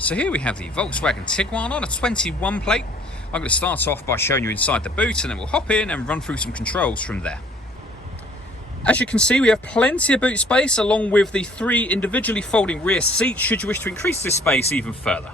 So here we have the Volkswagen Tiguan on a 21 plate. I'm going to start off by showing you inside the boot, and then we'll hop in and run through some controls from there. As you can see, we have plenty of boot space along with the 3 individually folding rear seats should you wish to increase this space even further.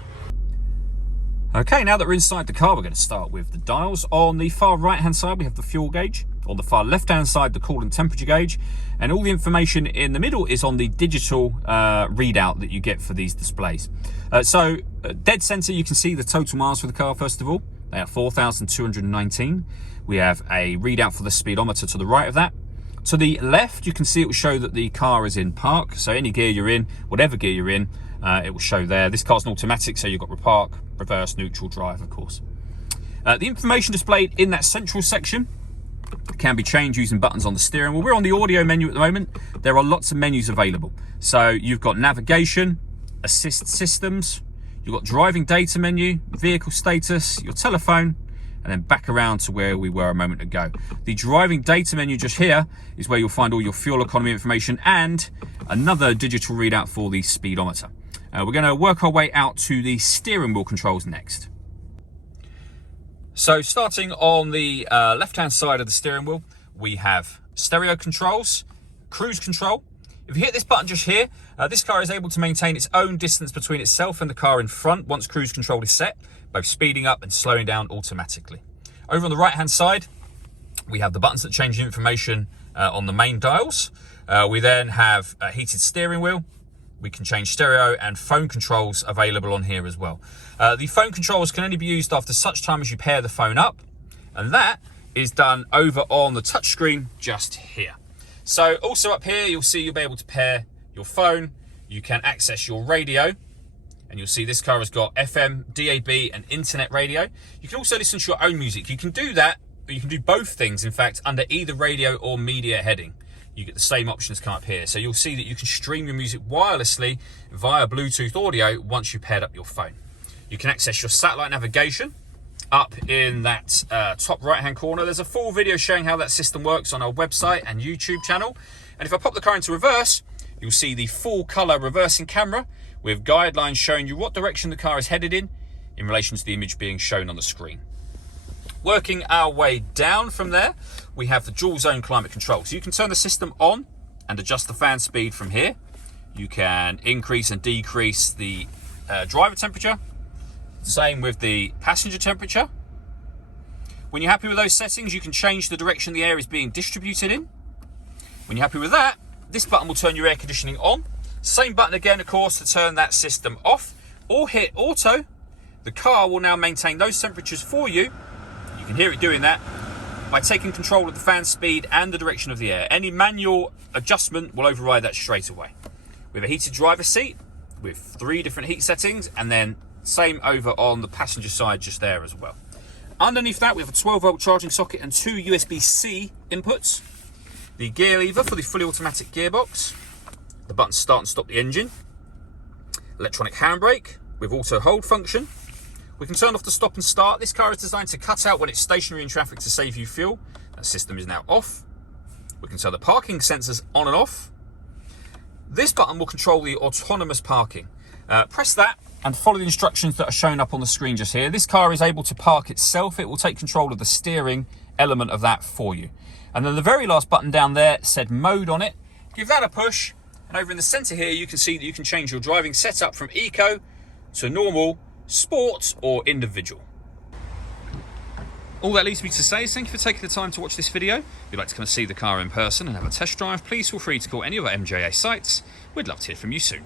Okay, now that we're inside the car, we're going to start with the dials. On the far right hand side we have the fuel gauge. On the far left hand side the coolant temperature gauge, and all the information in the middle is on the digital readout that you get for these displays. Dead center you can see the total miles for the car. First of all, they are 4,219. We have a readout for the speedometer to the right of that. To the left you can see it will show that the car is in park, so any gear you're in, whatever gear you're in, it will show there. This car's an automatic, so you've got park, reverse, neutral, drive, of course. The information displayed in that central section can be changed using buttons on the steering wheel. We're on the audio menu at the moment. There are lots of menus available. So you've got navigation, assist systems, you've got driving data menu, vehicle status, your telephone, and then back around to where we were a moment ago. The driving data menu just here is where you'll find all your fuel economy information and another digital readout for the speedometer. We're going to work our way out to the steering wheel controls next. So starting on the left-hand side of the steering wheel, we have stereo controls, cruise control. If you hit this button just here, this car is able to maintain its own distance between itself and the car in front once cruise control is set, both speeding up and slowing down automatically. Over on the right-hand side, we have the buttons that change the information on the main dials. We then have a heated steering wheel. We can change stereo and phone controls available on here as well. The phone controls can only be used after such time as you pair the phone up, and that is done over on the touchscreen just here. So also up here you'll see you'll be able to pair your phone. You can access your radio, and you'll see this car has got FM, DAB and internet radio. You can also listen to your own music. You can do that, but you can do both things in fact under either radio or media heading. You get the same options come up here. So you'll see that you can stream your music wirelessly via Bluetooth audio once you've paired up your phone. You can access your satellite navigation up in that top right hand corner. There's a full video showing how that system works on our website and YouTube channel. And if I pop the car into reverse, you'll see the full color reversing camera with guidelines showing you what direction the car is headed in relation to the image being shown on the screen. Working our way down from there, we have the dual zone climate control. So you can turn the system on and adjust the fan speed from here. You can increase and decrease the driver temperature. Same with the passenger temperature. When you're happy with those settings, you can change the direction the air is being distributed in. When you're happy with that, this button will turn your air conditioning on. Same button again, of course, to turn that system off. Or hit auto. The car will now maintain those temperatures for you. You can hear it doing that by taking control of the fan speed and the direction of the air. Any manual adjustment will override that straight away. We have a heated driver's seat with 3 different heat settings, and then same over on the passenger side just there as well. Underneath that we have a 12-volt charging socket and 2 USB-C inputs. The gear lever for the fully automatic gearbox. The buttons start and stop the engine. Electronic handbrake with auto hold function. We can turn off the stop and start. This car is designed to cut out when it's stationary in traffic to save you fuel. That system is now off. We can turn the parking sensors on and off. This button will control the autonomous parking. Press that and follow the instructions that are shown up on the screen just here. This car is able to park itself. It will take control of the steering element of that for you. And then the very last button down there said mode on it. Give that a push, and over in the center here you can see that you can change your driving setup from eco to normal, sports or individual. All that leaves me to say is thank you for taking the time to watch this video. If you'd like to come and see the car in person and have a test drive, please feel free to call any of our MJA sites. We'd love to hear from you soon.